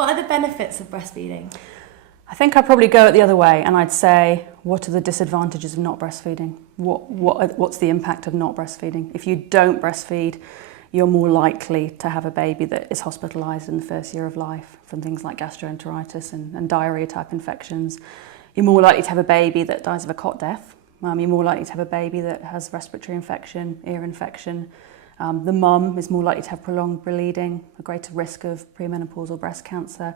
What are the benefits of breastfeeding? I think I'd probably go it the other way, and I'd say, what are the disadvantages of not breastfeeding? What's the impact of not breastfeeding? If you don't breastfeed, you're more likely to have a baby that is hospitalised in the first year of life from things like gastroenteritis and diarrhea type infections. You're more likely to have a baby that dies of a cot death. You're more likely to have a baby that has respiratory infection, ear infection. The mum is more likely to have prolonged bleeding, a greater risk of premenopausal breast cancer.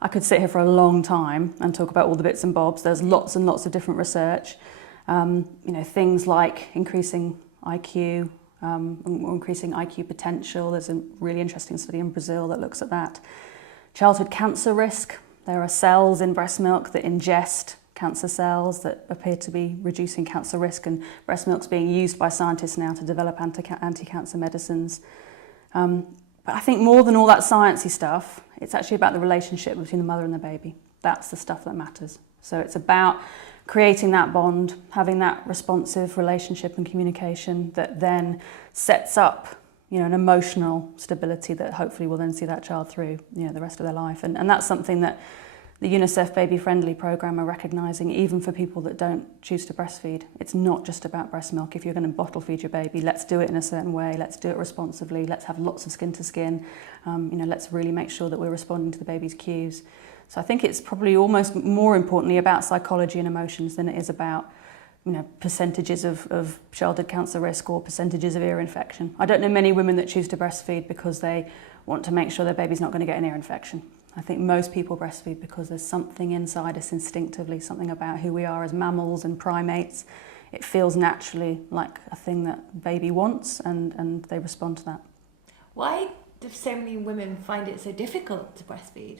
I could sit here for a long time and talk about all the bits and bobs. There's lots and lots of different research. Things like increasing IQ, increasing IQ potential. There's a really interesting study in Brazil that looks at that. Childhood cancer risk. There are cells in breast milk that ingest cancer cells that appear to be reducing cancer risk, and breast milk's being used by scientists now to develop anti-cancer medicines. But I think more than all that sciencey stuff, it's actually about the relationship between the mother and the baby. That's the stuff that matters. So it's about creating that bond, having that responsive relationship and communication that then sets up, an emotional stability that hopefully will then see that child through, the rest of their life. And that's something that the UNICEF Baby Friendly programme are recognising, even for people that don't choose to breastfeed. It's not just about breast milk. If you're going to bottle feed your baby, let's do it in a certain way. Let's do it responsibly. Let's have lots of skin to skin. Let's really make sure that we're responding to the baby's cues. So I think it's probably almost more importantly about psychology and emotions than it is about, percentages of childhood cancer risk or percentages of ear infection. I don't know many women that choose to breastfeed because they want to make sure their baby's not going to get an ear infection. I think most people breastfeed because there's something inside us instinctively, something about who we are as mammals and primates. It feels naturally like a thing that baby wants, and they respond to that. Why do so many women find it so difficult to breastfeed?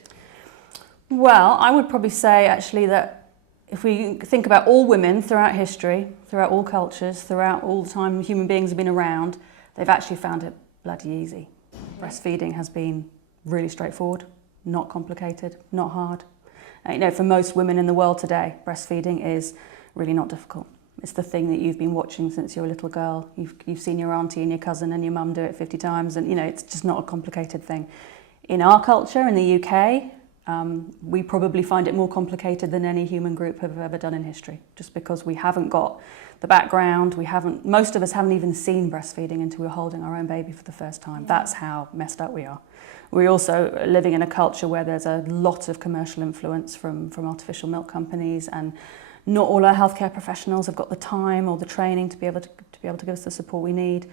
Well, I would probably say actually that if we think about all women throughout history, throughout all cultures, throughout all the time human beings have been around, they've actually found it bloody easy. Breastfeeding has been really straightforward. Not complicated, not hard. For most women in the world today, breastfeeding is really not difficult. It's the thing that you've been watching since you're a little girl. You've seen your auntie and your cousin and your mum do it 50 times, and it's just not a complicated thing. In our culture, in the UK, we probably find it more complicated than any human group have ever done in history, just because we haven't got the background. Most of us haven't even seen breastfeeding until we're holding our own baby for the first time. That's how messed up we are. We're also living in a culture where there's a lot of commercial influence from artificial milk companies, and not all our healthcare professionals have got the time or the training to be able to give us the support we need.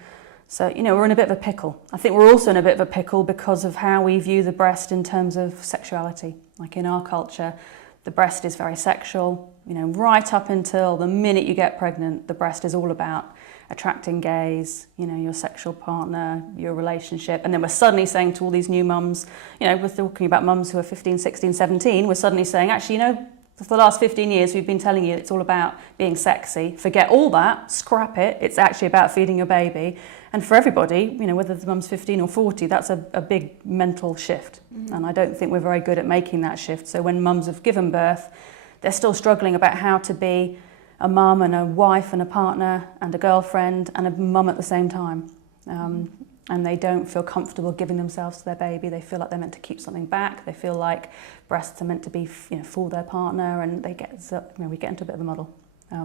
So, we're in a bit of a pickle. I think we're also in a bit of a pickle because of how we view the breast in terms of sexuality. Like in our culture, the breast is very sexual. Right up until the minute you get pregnant, the breast is all about attracting gaze, your sexual partner, your relationship. And then we're suddenly saying to all these new mums, we're talking about mums who are 15, 16, 17, we're suddenly saying, actually, for the last 15 years, we've been telling you it's all about being sexy. Forget all that, scrap it. It's actually about feeding your baby. And for everybody, whether the mum's 15 or 40, that's a big mental shift. Mm-hmm. And I don't think we're very good at making that shift. So when mums have given birth, they're still struggling about how to be a mum and a wife and a partner and a girlfriend and a mum at the same time. And they don't feel comfortable giving themselves to their baby. They feel like they're meant to keep something back. They feel like breasts are meant to be, for their partner, and we get into a bit of a muddle.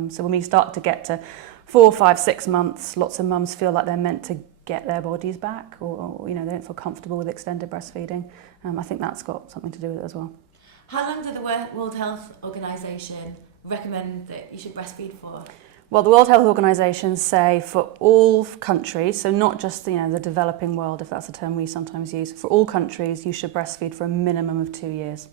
So when we start to get to 4, 5, 6 months, lots of mums feel like they're meant to get their bodies back, or they don't feel comfortable with extended breastfeeding. I think that's got something to do with it as well. How long did the World Health Organization recommend that you should breastfeed for? Well, the World Health Organization say for all countries, so not just the developing world, if that's a term we sometimes use, for all countries you should breastfeed for a minimum of 2 years.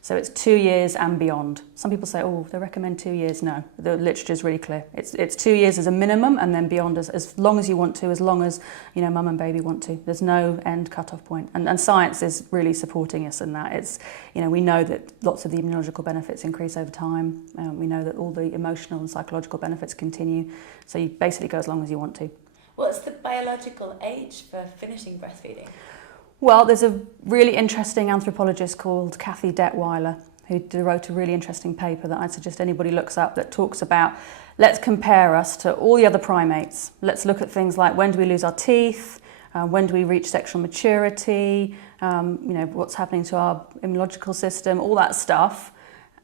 So it's 2 years and beyond. Some people say, they recommend 2 years. No, the literature is really clear. It's 2 years as a minimum, and then beyond as long as you want to, as long as mum and baby want to. There's no end cut-off point. And science is really supporting us in that. It's we know that lots of the immunological benefits increase over time. We know that all the emotional and psychological benefits continue. So you basically go as long as you want to. What's the biological age for finishing breastfeeding? Well, there's a really interesting anthropologist called Kathy Detweiler who wrote a really interesting paper that I'd suggest anybody looks up that talks about, let's compare us to all the other primates. Let's look at things like when do we lose our teeth, When do we reach sexual maturity? What's happening to our immunological system? All that stuff.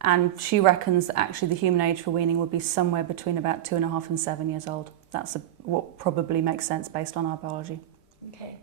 And she reckons that actually the human age for weaning would be somewhere between about 2.5 and 7 years old. That's what probably makes sense based on our biology. Okay.